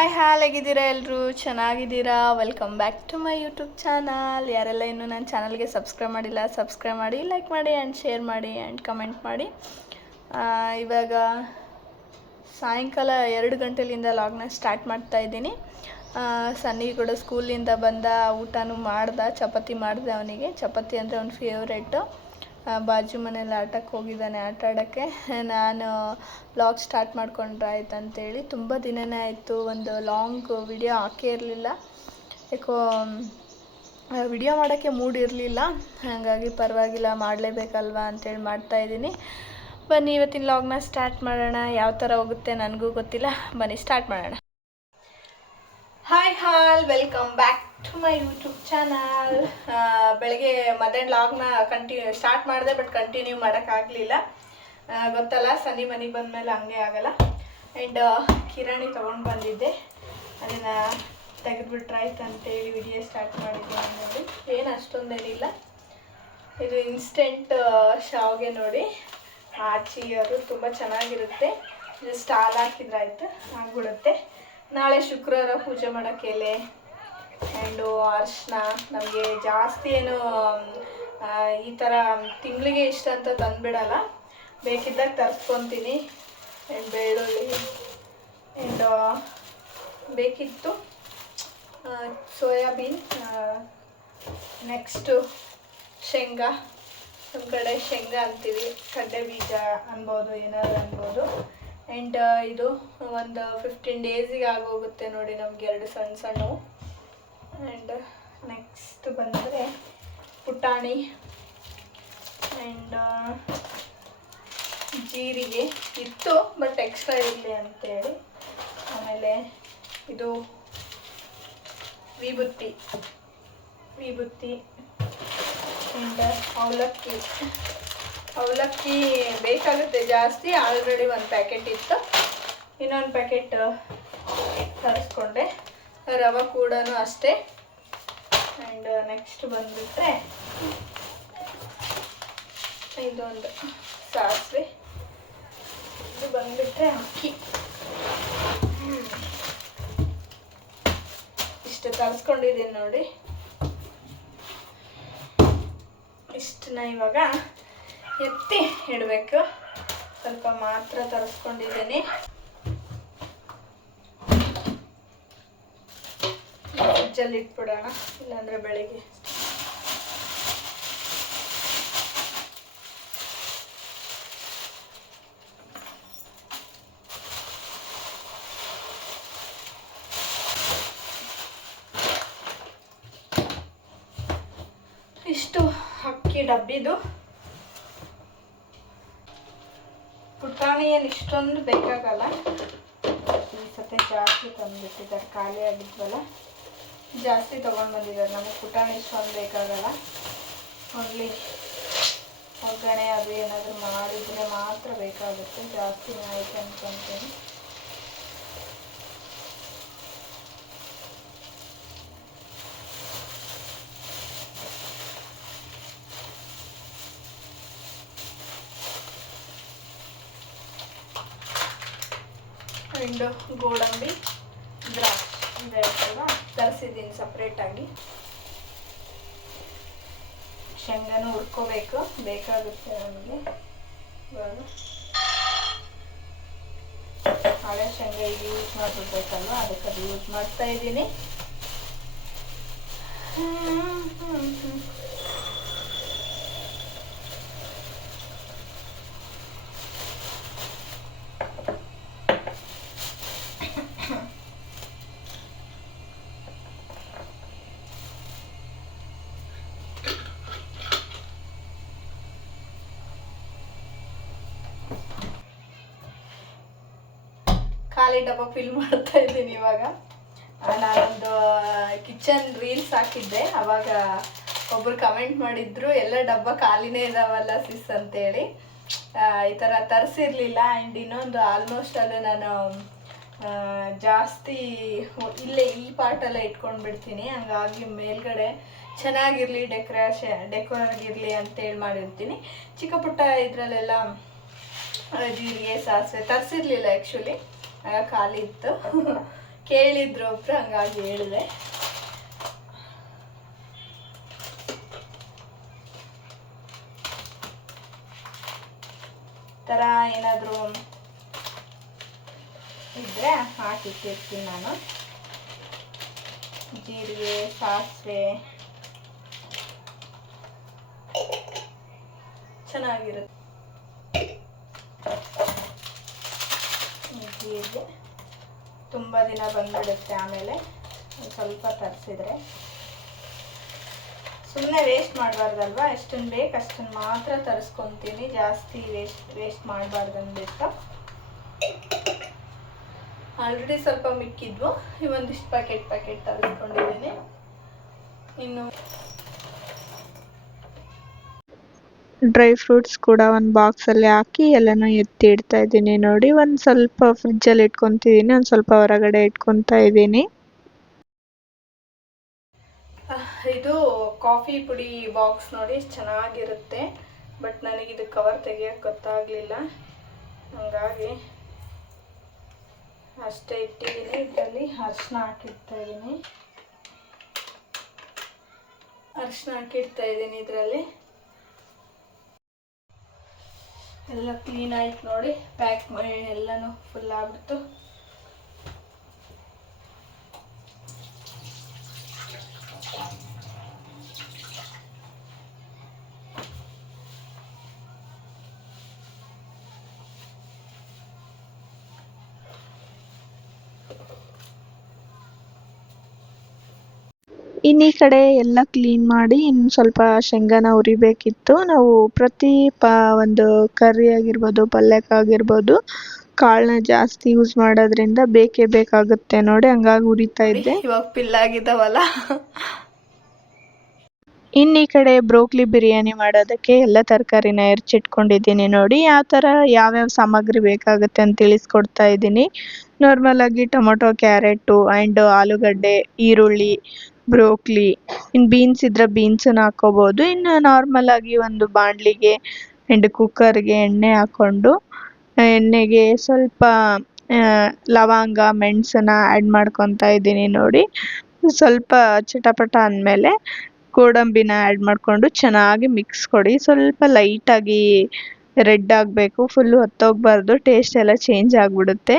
Hi ಹೇಗಿದ್ದೀರಾ ಎಲ್ಲರೂ ಚೆನ್ನಾಗಿದ್ದೀರಾ? Welcome back to my YouTube channel. ಯಾರೆಲ್ಲ ಇನ್ನೂ ನನ್ನ ಚಾನಲ್ಗೆ ಸಬ್ಸ್ಕ್ರೈಬ್ ಮಾಡಿಲ್ಲ ಸಬ್ಸ್ಕ್ರೈಬ್ ಮಾಡಿ, ಲೈಕ್ ಮಾಡಿ ಆ್ಯಂಡ್ ಶೇರ್ ಮಾಡಿ ಆ್ಯಂಡ್ ಕಮೆಂಟ್ ಮಾಡಿ. ಇವಾಗ ಸಾಯಂಕಾಲ 2 ಗಂಟೆಲಿಂದ ಲಾಗ್ನ ಸ್ಟಾರ್ಟ್ ಮಾಡ್ತಾಯಿದ್ದೀನಿ. ಸನ್ನಿ ಕೂಡ ಸ್ಕೂಲಿಂದ ಬಂದ, ಊಟನೂ ಮಾಡ್ದೆ, ಚಪಾತಿ ಮಾಡಿದೆ. ಅವನಿಗೆ ಚಪಾತಿ ಅಂದರೆ ಅವ್ನ ಫೇವ್ರೇಟು. ಬಾಜು ಮನೇಲಿ ಆಟಕ್ಕೆ ಹೋಗಿದ್ದಾನೆ, ಆಟ ಆಡೋಕ್ಕೆ. ನಾನು ವ್ಲಾಗ್ ಸ್ಟಾರ್ಟ್ ಮಾಡ್ಕೊಂಡ್ರೆ ಆಯ್ತು ಅಂತೇಳಿ. ತುಂಬ ದಿನವೇ ಆಯಿತು ಒಂದು ಲಾಂಗ್ ವಿಡಿಯೋ ಹಾಕೇ ಇರಲಿಲ್ಲ. ಯಾಕೋ ವಿಡಿಯೋ ಮಾಡೋಕ್ಕೆ ಮೂಡ್ ಇರಲಿಲ್ಲ. ಹಾಗಾಗಿ ಪರವಾಗಿಲ್ಲ, ಮಾಡಲೇಬೇಕಲ್ವ ಅಂತೇಳಿ ಮಾಡ್ತಾಯಿದ್ದೀನಿ. ಬನ್ನಿ ಇವತ್ತಿನ ಲಾಗ್ನ ಸ್ಟಾರ್ಟ್ ಮಾಡೋಣ. ಯಾವ ಥರ ಹೋಗುತ್ತೆ ನನಗೂ ಗೊತ್ತಿಲ್ಲ. ಬನ್ನಿ ಸ್ಟಾರ್ಟ್ ಮಾಡೋಣ. Hi welcome back to my YouTube channel. ಬೆಳಗ್ಗೆ ಮಧ್ಯಾಹ್ನ ಲಾಗ್ನ ಸ್ಟಾರ್ಟ್ ಮಾಡಿದೆ, ಬಟ್ ಕಂಟಿನ್ಯೂ ಮಾಡೋಕ್ಕಾಗಲಿಲ್ಲ. ಗೊತ್ತಲ್ಲ, ಸನ್ನಿ ಮನೆಗೆ ಬಂದಮೇಲೆ ಹಂಗೆ ಆಗಲ್ಲ. ಆ್ಯಂಡ್ ಕಿರಾಣಿ ತೊಗೊಂಡು ಬಂದಿದ್ದೆ, ಅದನ್ನು ತೆಗೆದುಬಿಟ್ರಾಯ್ತು ಅಂತೇಳಿ ವಿಡಿಯೋ ಸ್ಟಾರ್ಟ್ ಮಾಡಿದ್ದೀನಿ. ನೋಡಿ, ಏನು ಅಷ್ಟೊಂದೇನಿಲ್ಲ. ಇದು ಇನ್ಸ್ಟೆಂಟ್ ಶಾವಿಗೆ ನೋಡಿ, ಆಚಿ ಅದು ತುಂಬ ಚೆನ್ನಾಗಿರುತ್ತೆ. ಜಸ್ಟ್ ಹಾಲು ಹಾಕಿದ್ರಾಯ್ತು, ಆಗಿಬಿಡುತ್ತೆ. ನಾಳೆ ಶುಕ್ರವಾರ ಪೂಜೆ ಮಾಡೋಕ್ಕೆ ಎಲೆ ಆ್ಯಂಡು ಅರಿಶಿನ. ನಮಗೆ ಜಾಸ್ತಿ ಏನು ಈ ಥರ ತಿಂಗಳಿಗೆ ಇಷ್ಟ ಅಂತ ತಂದುಬಿಡಲ್ಲ, ಬೇಕಿದ್ದಾಗ ತರಿಸ್ಕೊತೀನಿ. ಆ್ಯಂಡ್ ಬೆಳ್ಳುಳ್ಳಿ ಆ್ಯಂಡ್ ಬೇಕಿತ್ತು ಸೋಯಾಬೀನ್, ನೆಕ್ಸ್ಟು ಶೇಂಗಾ. ನಮ್ಮ ಕಡೆ ಶೇಂಗಾ ಅಂತೀವಿ, ಕಡಲೆ ಬೀಜ ಅನ್ಬೋದು, ಏನಾದ್ರು ಅನ್ಬೋದು. ಆ್ಯಂಡ್ ಇದು ಒಂದು 15 ಡೇಸಿಗೆ ಆಗೋಗುತ್ತೆ ನೋಡಿ ನಮಗೆ 2 ಸಣ್ಣ ಸಣ್ಣವು. ಆ್ಯಂಡ್ ನೆಕ್ಸ್ಟ್ ಬಂದರೆ ಪುಟಾಣಿ ಆ್ಯಂಡ್ ಜೀರಿಗೆ ಇತ್ತು, ಬಟ್ ಎಕ್ಸ್ಟ್ರಾ ಇರಲಿ ಅಂತೇಳಿ. ಆಮೇಲೆ ಇದು ವಿಭೂತಿ ಆ್ಯಂಡ್ ಅವಲಕ್ಕಿ ಬೇಕಾಗುತ್ತೆ ಜಾಸ್ತಿ. ಆಲ್ರೆಡಿ ಒಂದು ಪ್ಯಾಕೆಟ್ ಇತ್ತು, ಇನ್ನೊಂದು ಪ್ಯಾಕೆಟ್ ತರಿಸ್ಕೊಂಡೆ. ರವೆ ಕೂಡ ಅಷ್ಟೇ. ಆ್ಯಂಡ್ ನೆಕ್ಸ್ಟ್ ಬಂದುಬಿಟ್ರೆ ಇದೊಂದು ಸಾಸಿವೆ, ಇದು ಬಂದುಬಿಟ್ರೆ ಅಕ್ಕಿ. ಇಷ್ಟು ತರಿಸ್ಕೊಂಡಿದ್ದೀನಿ ನೋಡಿ. ಇಷ್ಟನ್ನ ಇವಾಗ ಎತ್ತಿ ಇಡಬೇಕು. ಸ್ವಲ್ಪ ಮಾತ್ರ ತರಿಸ್ಕೊಂಡಿದ್ದೀನಿ. ಫ್ರಿಜ್ಜಲ್ಲಿ ಇಟ್ಬಿಡೋಣ, ಇಲ್ಲಾಂದರೆ ಬೆಳಿಗ್ಗೆ ಇಷ್ಟು ಅಕ್ಕಿ ಡಬ್ಬಿದು. ಪುಟಾಣಿ ಏನು ಇಷ್ಟೊಂದು ಬೇಕಾಗಲ್ಲ, ಈ ಸತಿ ಜಾಸ್ತಿ ತಂದುಬಿಟ್ಟಿದ್ದಾರೆ, ಖಾಲಿ ಆಗಿದ್ವಲ್ಲ ಜಾಸ್ತಿ ತೊಗೊಂಡು ಬಂದಿದ್ದಾರೆ. ನಮಗೆ ಪುಟಾಣಿ ಇಷ್ಟೊಂದು ಬೇಕಾಗಲ್ಲ, ಓನ್ಲಿ ಒಗ್ಗರಣೆ ಅದು ಏನಾದರೂ ಮಾಡಿದರೆ ಮಾತ್ರ ಬೇಕಾಗುತ್ತೆ. ಜಾಸ್ತಿ ಆಯ್ತು ಅನ್ಕೊತೀನಿ. ಆ್ಯಂಡ್ ಗೋಡಂಬಿ, ದ್ರಾಕ್ಷಿ ಇದೆಲ್ಲ ಕೂಡ ತರಿಸಿದ್ದೀನಿ ಸಪ್ರೇಟಾಗಿ. ಶೇಂಗಾನು ಹುರ್ಕೋಬೇಕು, ಬೇಕಾಗುತ್ತೆ ನಮಗೆ. ಇವಾಗ ಹಳೆ ಶೇಂಗಾ ಈಗ ಯೂಸ್ ಮಾಡಿಬಿಡ್ಬೇಕಲ್ವ, ಅದಕ್ಕೆ ಅದು ಯೂಸ್ ಮಾಡ್ತಾ ಇದ್ದೀನಿ. ಖಾಲಿ ಡಬ್ಬ ಫಿಲ್ ಮಾಡ್ತಾ ಇದ್ದೀನಿ ಇವಾಗ. ನಾನೊಂದು ಕಿಚನ್ ರೀಲ್ಸ್ ಹಾಕಿದ್ದೆ, ಅವಾಗ ಒಬ್ಬರು ಕಮೆಂಟ್ ಮಾಡಿದ್ರು, ಎಲ್ಲ ಡಬ್ಬ ಖಾಲಿನೇ ಇದಾವಲ್ಲ ಸಿಸ್ ಅಂತೇಳಿ. ಈ ಥರ ತರಿಸಿರ್ಲಿಲ್ಲ. ಆ್ಯಂಡ್ ಇನ್ನೊಂದು ಆಲ್ಮೋಸ್ಟ್ ಅದು ನಾನು ಜಾಸ್ತಿ ಇಲ್ಲೇ ಈ ಪಾರ್ಟೆಲ್ಲ ಇಟ್ಕೊಂಡು ಬಿಡ್ತೀನಿ. ಹಂಗಾಗಿ ಮೇಲ್ಗಡೆ ಚೆನ್ನಾಗಿರಲಿ, ಡೆಕೋರ್ ಆಗಿರಲಿ ಅಂತೇಳಿ ಮಾಡಿರ್ತೀನಿ. ಚಿಕ್ಕ ಪುಟ್ಟ ಇದರಲ್ಲೆಲ್ಲ ಜೀರಿಗೆ ಸಾಸಿವೆ ತರಿಸಿರ್ಲಿಲ್ಲ ಆ್ಯಕ್ಚುಲಿ, ಖಾಲಿ ಇತ್ತು. ಕೇಳಿದ್ರು ಒಬ್ರು, ಹಂಗಾಗಿ ಹೇಳಿದೆ. ಥರ ಏನಾದರೂ ಇದ್ದರೆ ಹಾಕಿಟ್ಟಿರ್ತೀನಿ ನಾನು. ಜೀರಿಗೆ, ಸಾಸಿವೆ ಚೆನ್ನಾಗಿರುತ್ತೆ. ಜೀರಿಗೆ ತುಂಬ ದಿನ ಬಂದ್ಬಿಡುತ್ತೆ. ಆಮೇಲೆ ಸ್ವಲ್ಪ ತರಿಸಿದ್ರೆ ಸುಮ್ಮನೆ ವೇಸ್ಟ್ ಮಾಡಬಾರ್ದಲ್ವ, ಎಷ್ಟನ್ನು ಬೇಕು ಅಷ್ಟನ್ನು ಮಾತ್ರ ತರಿಸ್ಕೊತೀನಿ, ಜಾಸ್ತಿ ವೇಸ್ಟ್ ಮಾಡಬಾರ್ದು ಅಂದ್ಬಿಟ್ಟು. ಆಲ್ರೆಡಿ ಸ್ವಲ್ಪ ಮಿಕ್ಕಿದ್ವು, ಇವೊಂದಿಷ್ಟು ಪ್ಯಾಕೆಟ್ ತರಿಸ್ಕೊಂಡಿದ್ದೀನಿ. ಇನ್ನು ಡ್ರೈ ಫ್ರೂಟ್ಸ್ ಕೂಡ ಒಂದು ಬಾಕ್ಸಲ್ಲಿ ಹಾಕಿ ಎಲ್ಲನೂ ಎತ್ತಿ ಇಡ್ತಾ ಇದ್ದೀನಿ ನೋಡಿ. ಒಂದು ಸ್ವಲ್ಪ ಫ್ರಿಜ್ಜಲ್ಲಿ ಇಟ್ಕೊತಿದ್ದೀನಿ, ಒಂದು ಸ್ವಲ್ಪ ಹೊರಗಡೆ ಇಟ್ಕೊತಾ ಇದ್ದೀನಿ. ಇದು ಕಾಫಿ ಪುಡಿ ಬಾಕ್ಸ್ ನೋಡಿ, ಚೆನ್ನಾಗಿರುತ್ತೆ. ಬಟ್ ನನಗಿದು ಕವರ್ ತೆಗಿಯೋಕ್ಕೆ ಗೊತ್ತಾಗಲಿಲ್ಲ, ಹಾಗಾಗಿ ಅಷ್ಟೇ ಇಟ್ಟಿದ್ದೀನಿ. ಇದರಲ್ಲಿ ಅರಿಶಿನ ಹಾಕಿಡ್ತಾ ಇದ್ದೀನಿ. ಇದರಲ್ಲಿ ಎಲ್ಲ ಕ್ಲೀನ್ ಆಯ್ತು ನೋಡಿ, ಪ್ಯಾಕ್ ಮಾಡಿ ಎಲ್ಲನೂ ಫುಲ್ ಆಗ್ಬಿಡ್ತು. ಇನ್ನು ಈ ಕಡೆ ಎಲ್ಲ ಕ್ಲೀನ್ ಮಾಡಿ ಇನ್ನು ಸ್ವಲ್ಪ ಶೇಂಗಾನ ಹುರಿಬೇಕಿತ್ತು. ನಾವು ಪ್ರತಿ ಒಂದು ಕರ್ರಿ ಆಗಿರ್ಬೋದು, ಪಲ್ಯಕ್ಕಾಗಿರ್ಬೋದು, ಕಾಳನ್ನ ಜಾಸ್ತಿ ಯೂಸ್ ಮಾಡೋದ್ರಿಂದ ಬೇಕೇ ಬೇಕಾಗುತ್ತೆ ನೋಡಿ, ಹಂಗಾಗಿ ಹುರಿತಾ ಇದ್ದೆ. ಇವಾಗ ಪಿಲ್ಲಾಗಿದ್ದಾವಲ್ಲ. ಇನ್ನು ಈ ಕಡೆ ಬ್ರೋಕ್ಲಿ ಬಿರಿಯಾನಿ ಮಾಡೋದಕ್ಕೆ ಎಲ್ಲ ತರಕಾರಿನ ಹೆಚ್ಚಿಟ್ಕೊಂಡಿದ್ದೀನಿ ನೋಡಿ. ಯಾವ ಥರ ಯಾವ್ಯಾವ ಸಾಮಗ್ರಿ ಬೇಕಾಗುತ್ತೆ ಅಂತ ತಿಳಿಸ್ಕೊಡ್ತಾ ಇದ್ದೀನಿ. ನಾರ್ಮಲ್ ಆಗಿ ಟೊಮೊಟೊ, ಕ್ಯಾರೆಟು ಆ್ಯಂಡ್ ಆಲೂಗಡ್ಡೆ, ಈರುಳ್ಳಿ, ಬ್ರೋಕ್ಲಿ, ಇನ್ನು ಬೀನ್ಸ್ ಇದ್ರೆ ಬೀನ್ಸನ್ನ ಹಾಕ್ಕೋಬೋದು. ಇನ್ನು ನಾರ್ಮಲ್ ಆಗಿ ಒಂದು ಬಾಣಲಿಗೆ ಆ್ಯಂಡ್ ಕುಕ್ಕರ್ಗೆ ಎಣ್ಣೆ ಹಾಕ್ಕೊಂಡು, ಎಣ್ಣೆಗೆ ಸ್ವಲ್ಪ ಲವಂಗ, ಮೆಣಸನ್ನ ಆ್ಯಡ್ ಮಾಡ್ಕೊತಾ ಇದ್ದೀನಿ ನೋಡಿ. ಸ್ವಲ್ಪ ಚಟಪಟ ಅಂದಮೇಲೆ ಗೋಡಂಬಿನ ಆ್ಯಡ್ ಮಾಡಿಕೊಂಡು ಚೆನ್ನಾಗಿ ಮಿಕ್ಸ್ ಕೊಡಿ. ಸ್ವಲ್ಪ ಲೈಟಾಗಿ ರೆಡ್ ಆಗಬೇಕು, ಫುಲ್ಲು ಹೊತ್ತೋಗ್ಬಾರ್ದು, ಟೇಸ್ಟ್ ಎಲ್ಲ ಚೇಂಜ್ ಆಗಿಬಿಡುತ್ತೆ.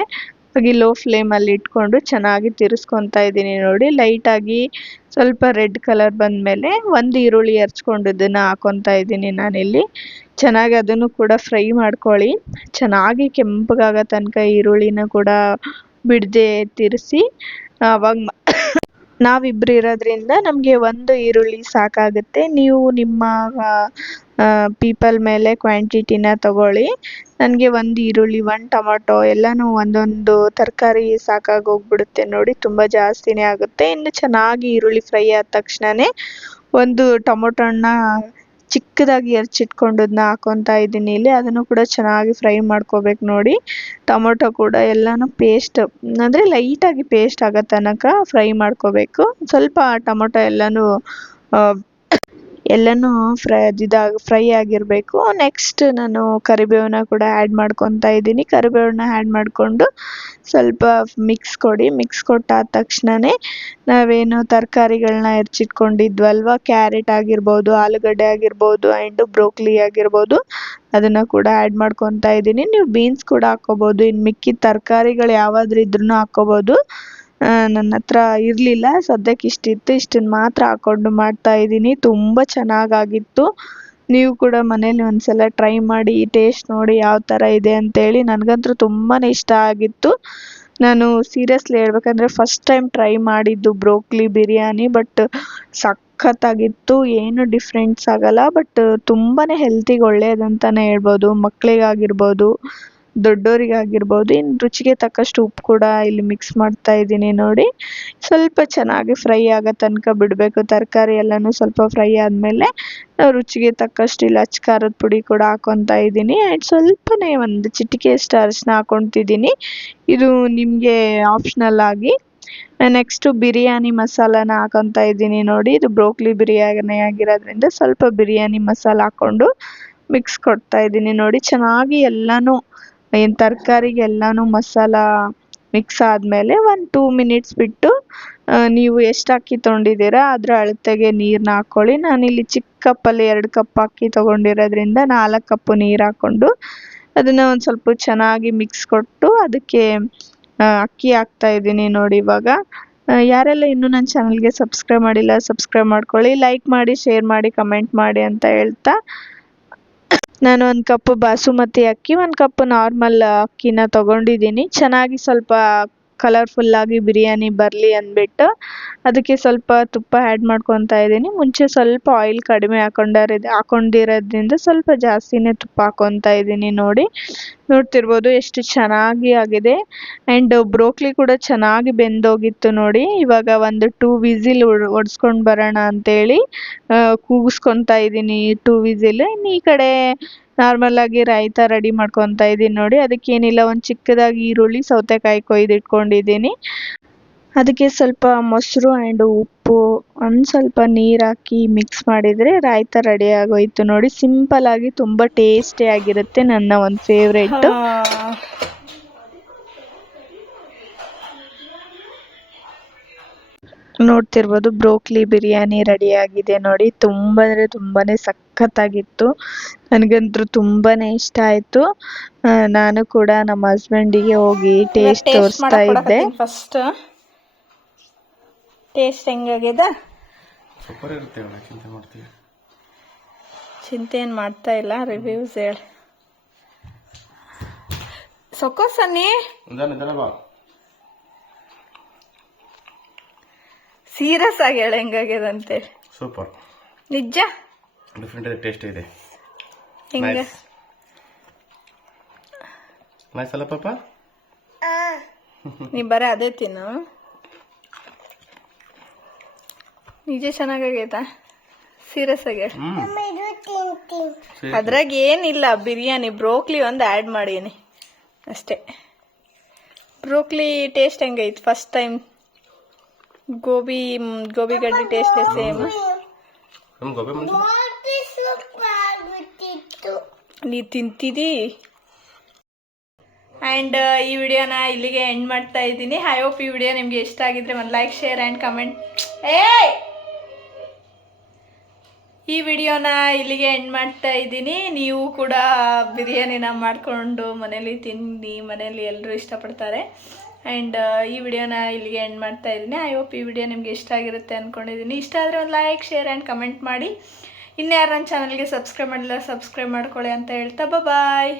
ಹಾಗೆ ಲೋ ಫ್ಲೇಮಲ್ಲಿ ಇಟ್ಕೊಂಡು ಚೆನ್ನಾಗಿ ತಿರ್ಸ್ಕೊತಾ ಇದ್ದೀನಿ ನೋಡಿ. ಲೈಟಾಗಿ ಸ್ವಲ್ಪ ರೆಡ್ ಕಲರ್ ಬಂದಮೇಲೆ ಒಂದು ಈರುಳ್ಳಿ ಹೆರ್ಚ್ಕೊಂಡಿದ್ದನ್ನು ಹಾಕ್ಕೊತಾ ಇದ್ದೀನಿ ನಾನಿಲ್ಲಿ. ಚೆನ್ನಾಗಿ ಅದನ್ನು ಕೂಡ ಫ್ರೈ ಮಾಡ್ಕೊಳ್ಳಿ. ಚೆನ್ನಾಗಿ ಕೆಂಪಗಾಗೋ ತನಕ ಈರುಳ್ಳಿನ ಕೂಡ ಬಿಡದೆ ತಿರ್ಸಿ, ಆವಾಗ ನಾವಿಬ್ಬರು ಇರೋದ್ರಿಂದ ನಮಗೆ ಒಂದು ಈರುಳ್ಳಿ ಸಾಕಾಗುತ್ತೆ. ನೀವು ನಿಮ್ಮ ಪೀಪಲ್ ಮೇಲೆ ಕ್ವಾಂಟಿಟಿನ ತಗೊಳ್ಳಿ. ನನಗೆ ಒಂದು ಈರುಳ್ಳಿ, ಒಂದು ಟೊಮೊಟೊ ಎಲ್ಲನೂ ಒಂದೊಂದು ತರಕಾರಿ ಸಾಕಾಗಿ ಹೋಗ್ಬಿಡುತ್ತೆ ನೋಡಿ, ತುಂಬ ಜಾಸ್ತಿನೇ ಆಗುತ್ತೆ. ಇನ್ನು ಚೆನ್ನಾಗಿ ಈರುಳ್ಳಿ ಫ್ರೈ ಆದ ತಕ್ಷಣವೇ ಒಂದು ಟೊಮೊಟೊನ ಚಿಕ್ಕದಾಗಿ ಹೆಚ್ಚಿಟ್ಕೊಂಡದನ್ನ ಹಾಕ್ಕೊತಾ ಇದ್ದೀನಿ ಇಲ್ಲಿ. ಅದನ್ನು ಕೂಡ ಚೆನ್ನಾಗಿ ಫ್ರೈ ಮಾಡ್ಕೋಬೇಕು ನೋಡಿ. ಟೊಮೊಟೊ ಕೂಡ ಎಲ್ಲನೂ ಪೇಸ್ಟ್ ಅಂದರೆ ಲೈಟಾಗಿ ಪೇಸ್ಟ್ ಆಗೋ ತನಕ ಫ್ರೈ ಮಾಡ್ಕೋಬೇಕು. ಸ್ವಲ್ಪ ಟೊಮೊಟೊ ಎಲ್ಲನೂ ಫ್ರೈ ಆಗಿರಬೇಕು. ನೆಕ್ಸ್ಟ್ ನಾನು ಕರಿಬೇವನ್ನ ಕೂಡ ಆ್ಯಡ್ ಮಾಡ್ಕೊತಾ ಇದ್ದೀನಿ. ಕರಿಬೇವನ್ನ ಆ್ಯಡ್ ಮಾಡಿಕೊಂಡು ಸ್ವಲ್ಪ ಮಿಕ್ಸ್ ಕೊಡಿ. ಮಿಕ್ಸ್ ಕೊಟ್ಟಾದ ತಕ್ಷಣವೇ ನಾವೇನು ತರಕಾರಿಗಳನ್ನ ಹೆಚ್ಚಿಟ್ಕೊಂಡಿದ್ವಲ್ವ, ಕ್ಯಾರೆಟ್ ಆಗಿರ್ಬೋದು, ಆಲೂಗಡ್ಡೆ ಆಗಿರ್ಬೋದು ಆ್ಯಂಡ್ ಬ್ರೋಕ್ಲಿ ಆಗಿರ್ಬೋದು, ಅದನ್ನು ಕೂಡ ಆ್ಯಡ್ ಮಾಡ್ಕೊತಾ ಇದ್ದೀನಿ. ನೀವು ಬೀನ್ಸ್ ಕೂಡ ಹಾಕ್ಕೋಬೋದು. ಇನ್ನು ಮಿಕ್ಕಿದ ತರಕಾರಿಗಳು ಯಾವಾದರೂ ಇದ್ರೂ ಹಾಕ್ಕೋಬೋದು. ನನ್ನ ಹತ್ರ ಇರಲಿಲ್ಲ, ಸದ್ಯಕ್ಕೆ ಇಷ್ಟಿತ್ತು, ಇಷ್ಟನ್ನು ಮಾತ್ರ ಹಾಕ್ಕೊಂಡು ಮಾಡ್ತಾ ಇದ್ದೀನಿ. ತುಂಬ ಚೆನ್ನಾಗಾಗಿತ್ತು. ನೀವು ಕೂಡ ಮನೇಲಿ ಒಂದ್ಸಲ ಟ್ರೈ ಮಾಡಿ, ಟೇಸ್ಟ್ ನೋಡಿ ಯಾವ ಥರ ಇದೆ ಅಂತೇಳಿ. ನನಗಂತೂ ತುಂಬಾ ಇಷ್ಟ ಆಗಿತ್ತು. ನಾನು ಸೀರಿಯಸ್ಲಿ ಹೇಳ್ಬೇಕಂದ್ರೆ ಫಸ್ಟ್ ಟೈಮ್ ಟ್ರೈ ಮಾಡಿದ್ದು ಬ್ರೋಕ್ಲಿ ಬಿರಿಯಾನಿ. ಬಟ್ ಸಖತ್ತಾಗಿತ್ತು, ಏನು ಡಿಫ್ರೆನ್ಸ್ ಆಗಲ್ಲ. ಬಟ್ ತುಂಬಾ ಹೆಲ್ತಿಗೆ ಒಳ್ಳೆಯದಂತಲೇ ಹೇಳ್ಬೋದು. ಮಕ್ಕಳಿಗಾಗಿರ್ಬೋದು, ದೊಡ್ಡೋರಿಗಾಗಿರ್ಬೋದು. ಇನ್ನು ರುಚಿಗೆ ತಕ್ಕಷ್ಟು ಉಪ್ಪು ಕೂಡ ಇಲ್ಲಿ ಮಿಕ್ಸ್ ಮಾಡ್ತಾ ಇದ್ದೀನಿ ನೋಡಿ. ಸ್ವಲ್ಪ ಚೆನ್ನಾಗಿ ಫ್ರೈ ಆಗೋ ತನಕ ಬಿಡಬೇಕು. ತರಕಾರಿ ಎಲ್ಲನೂ ಸ್ವಲ್ಪ ಫ್ರೈ ಆದಮೇಲೆ ರುಚಿಗೆ ತಕ್ಕಷ್ಟು ಇಲ್ಲಿ ಅಚ್ಚ ಖಾರದ ಪುಡಿ ಕೂಡ ಹಾಕ್ಕೊತಾ ಇದ್ದೀನಿ. ಆ್ಯಂಡ್ ಸ್ವಲ್ಪನೇ ಒಂದು ಚಿಟಿಕೆಯಷ್ಟು ಅರಿಶಿನ ಹಾಕ್ಕೊತಿದ್ದೀನಿ. ಇದು ನಿಮಗೆ ಆಪ್ಷನಲ್ ಆಗಿ. ನೆಕ್ಸ್ಟು ಬಿರಿಯಾನಿ ಮಸಾಲಾನ ಹಾಕ್ಕೊತಾ ಇದ್ದೀನಿ ನೋಡಿ. ಇದು ಬ್ರೋಕ್ಲಿ ಬಿರಿಯಾನಿ ಆಗಿರೋದ್ರಿಂದ ಸ್ವಲ್ಪ ಬಿರಿಯಾನಿ ಮಸಾಲ ಹಾಕ್ಕೊಂಡು ಮಿಕ್ಸ್ ಕೊಡ್ತಾ ಇದ್ದೀನಿ ನೋಡಿ. ಚೆನ್ನಾಗಿ ಎಲ್ಲನೂ ಏನು ತರಕಾರಿಗೆ ಎಲ್ಲನೂ ಮಸಾಲ ಮಿಕ್ಸ್ ಆದಮೇಲೆ ಒಂದು 2 ಮಿನಿಟ್ಸ್ ಬಿಟ್ಟು ನೀವು ಎಷ್ಟು ಅಕ್ಕಿ ತೊಗೊಂಡಿದ್ದೀರಾ ಅದರ ಅಳತೆಗೆ ನೀರನ್ನ ಹಾಕ್ಕೊಳ್ಳಿ. ನಾನಿಲ್ಲಿ ಚಿಕ್ಕ ಕಪ್ಪಲ್ಲಿ 2 ಕಪ್ ಅಕ್ಕಿ ತೊಗೊಂಡಿರೋದ್ರಿಂದ 4 ಕಪ್ಪು ನೀರು ಹಾಕ್ಕೊಂಡು ಅದನ್ನು ಒಂದು ಸ್ವಲ್ಪ ಚೆನ್ನಾಗಿ ಮಿಕ್ಸ್ ಕೊಟ್ಟು ಅದಕ್ಕೆ ಅಕ್ಕಿ ಹಾಕ್ತಾ ಇದ್ದೀನಿ ನೋಡಿ ಇವಾಗ. ಯಾರೆಲ್ಲ ಇನ್ನೂ ನನ್ನ ಚಾನಲ್ಗೆ ಸಬ್ಸ್ಕ್ರೈಬ್ ಮಾಡಿಲ್ಲ ಸಬ್ಸ್ಕ್ರೈಬ್ ಮಾಡ್ಕೊಳ್ಳಿ, ಲೈಕ್ ಮಾಡಿ, ಶೇರ್ ಮಾಡಿ, ಕಮೆಂಟ್ ಮಾಡಿ ಅಂತ ಹೇಳ್ತಾ ನಾನು 1 ಕಪ್ ಬಾಸುಮತಿ ಅಕ್ಕಿ 1 ಕಪ್ ನಾರ್ಮಲ್ ಅಕ್ಕಿನ ತೊಗೊಂಡಿದ್ದೀನಿ. ಚೆನ್ನಾಗಿ ಸ್ವಲ್ಪ ಕಲರ್ಫುಲ್ಲಾಗಿ ಬಿರಿಯಾನಿ ಬರಲಿ ಅಂದ್ಬಿಟ್ಟು ಅದಕ್ಕೆ ಸ್ವಲ್ಪ ತುಪ್ಪ ಆ್ಯಡ್ ಮಾಡ್ಕೊತಾ ಇದ್ದೀನಿ. ಮುಂಚೆ ಸ್ವಲ್ಪ ಆಯಿಲ್ ಕಡಿಮೆ ಹಾಕ್ಕೊಂಡಿರೋದ್ರಿಂದ ಸ್ವಲ್ಪ ಜಾಸ್ತಿನೇ ತುಪ್ಪ ಹಾಕ್ಕೊತಾ ಇದ್ದೀನಿ ನೋಡಿ. ನೋಡ್ತಿರ್ಬೋದು ಎಷ್ಟು ಚೆನ್ನಾಗಿ ಆಗಿದೆ. ಆ್ಯಂಡ್ ಬ್ರೋಕ್ಲಿ ಕೂಡ ಚೆನ್ನಾಗಿ ಬೆಂದೋಗಿತ್ತು ನೋಡಿ. ಇವಾಗ ಒಂದು 2 ವಿಸಿಲ್ ಹೊಡ್ಸ್ಕೊಂಡು ಬರೋಣ ಅಂತೇಳಿ ಕೂಗಿಸ್ಕೊತಾ ಇದ್ದೀನಿ 2 ವಿಸಿಲ್. ಇನ್ನು ಈ ಕಡೆ ನಾರ್ಮಲಾಗಿ ರಾಯ್ತ ರೆಡಿ ಮಾಡ್ಕೊತಾ ಇದ್ದೀನಿ ನೋಡಿ. ಅದಕ್ಕೇನಿಲ್ಲ, ಒಂದು ಚಿಕ್ಕದಾಗಿ ಈರುಳ್ಳಿ, ಸೌತೆಕಾಯಿ ಕೊಯ್ದಿಟ್ಕೊಂಡಿದ್ದೀನಿ. ಅದಕ್ಕೆ ಸ್ವಲ್ಪ ಮೊಸರು ಆ್ಯಂಡ್ ಉಪ್ಪು, ಒಂದು ಸ್ವಲ್ಪ ನೀರು ಹಾಕಿ ಮಿಕ್ಸ್ ಮಾಡಿದರೆ ರಾಯ್ತ ರೆಡಿ ಆಗೋಯ್ತು ನೋಡಿ. ಸಿಂಪಲ್ಲಾಗಿ ತುಂಬ ಟೇಸ್ಟಿಯಾಗಿರುತ್ತೆ, ನನ್ನ ಒಂದು ಫೇವ್ರೇಟು. ನೋಡ್ತಿರ್ಬೋದು ಬ್ರೋಕ್ಲಿ ಬಿರಿಯಾನಿ ರೆಡಿಯಾಗಿದೆ ನೋಡಿ. ತುಂಬ ಅಂದರೆ ತುಂಬಾ ಸಖತ್ತಾಗಿತ್ತು. ನನಗಂತೂ ತುಂಬಾ ಇಷ್ಟ ಆಯಿತು. ನಾನು ಕೂಡ ನಮ್ಮ ಹಸ್ಬೆಂಡಿಗೆ ಹೋಗಿ ಟೇಸ್ಟ್ ತೋರಿಸ್ತಾ ಇದ್ದೆ. First taste ಹೆಂಗಾಗಿದೆ? ಸೂಪರ್ ಇರುತ್ತೆ. ಚಿಂತೆ ಮಾಡ್ತೀವಿ? ಚಿಂತೆ ಏನು ಮಾಡ್ತಾ ಇಲ್ಲ, ರಿವ್ಯೂಸ್ ಹೇಳಿ. ಸೊಕ್ಕೋ ಸನ್ನಿ ಸೀರಿಯಸ್ ಆಗಿ ಹೇಳ ಹೆಂಗಾಗಿದೆ ಅಂತೇಳಿ. ಸೂಪರ್, ನಿಜ ಡಿಫ್ರೆಂಟ್ ಟೇಸ್ಟ್ ಇದೆ. ಹೆಂಗ ನೈಸ್ ಅಲ್ಲ ಪಾಪ? ನೀ ಬರೀ ಅದೇ ತಿನ್ನು. ನಿಜ ಚೆನ್ನಾಗೈತಾ? ಸೀರಿಯಸ್ ಆಗಿ ಅದ್ರಾಗ ಏನಿಲ್ಲ, ಬಿರಿಯಾನಿ ಬ್ರೋಕ್ಲಿ ಒಂದು ಆ್ಯಡ್ ಮಾಡೀನಿ ಅಷ್ಟೇ. ಬ್ರೋಕ್ಲಿ ಟೇಸ್ಟ್ ಹೆಂಗೈತೆ? ಫಸ್ಟ್ ಟೈಮ್ ಗೋಬಿ ಗಡ್ಡೆ ಟೇಸ್ಟ್ ಸೇಮ್. ನೀ ತಿಂತಿದ್ದಿ. ಆ್ಯಂಡ್ ಈ ವಿಡಿಯೋನ ಇಲ್ಲಿಗೆ ಎಂಡ್ ಮಾಡ್ತಾ ಇದ್ದೀನಿ. ಐ ಹೋಪ್ ಈ ವಿಡಿಯೋ ನಿಮಗೆ ಇಷ್ಟ ಆಗಿದ್ರೆ ಒಂದು ಲೈಕ್, ಶೇರ್ ಆ್ಯಂಡ್ ಕಮೆಂಟ್. ಈ ವಿಡಿಯೋನ ಇಲ್ಲಿಗೆ ಎಂಡ್ ಮಾಡ್ತಾ ಇದ್ದೀನಿ. ನೀವು ಕೂಡ ಬಿರಿಯಾನಿನ ಮಾಡಿಕೊಂಡು ಮನೇಲಿ ತಿನ್ನಿ, ಮನೇಲಿ ಎಲ್ಲರೂ ಇಷ್ಟಪಡ್ತಾರೆ. ಆ್ಯಂಡ್ ಈ ವಿಡಿಯೋನ ಇಲ್ಲಿಗೆ ಎಂಡ್ ಮಾಡ್ತಾ ಇದ್ದೀನಿ. ಐ ಹೋಪ್ ಈ ವಿಡಿಯೋ ನಿಮಗೆ ಇಷ್ಟ ಆಗಿರುತ್ತೆ ಅಂದ್ಕೊಂಡಿದ್ದೀನಿ. ಇಷ್ಟ ಆದರೆ ಒಂದು ಲೈಕ್, ಶೇರ್ ಆ್ಯಂಡ್ ಕಮೆಂಟ್ ಮಾಡಿ. ಇನ್ಯಾರು ನನ್ನ ಚಾನಲ್ಗೆ ಸಬ್ಸ್ಕ್ರೈಬ್ ಮಾಡಿಲ್ಲ ಸಬ್ಸ್ಕ್ರೈಬ್ ಮಾಡ್ಕೊಳ್ಳಿ ಅಂತ ಹೇಳ್ತಾ ಬಾಯ್.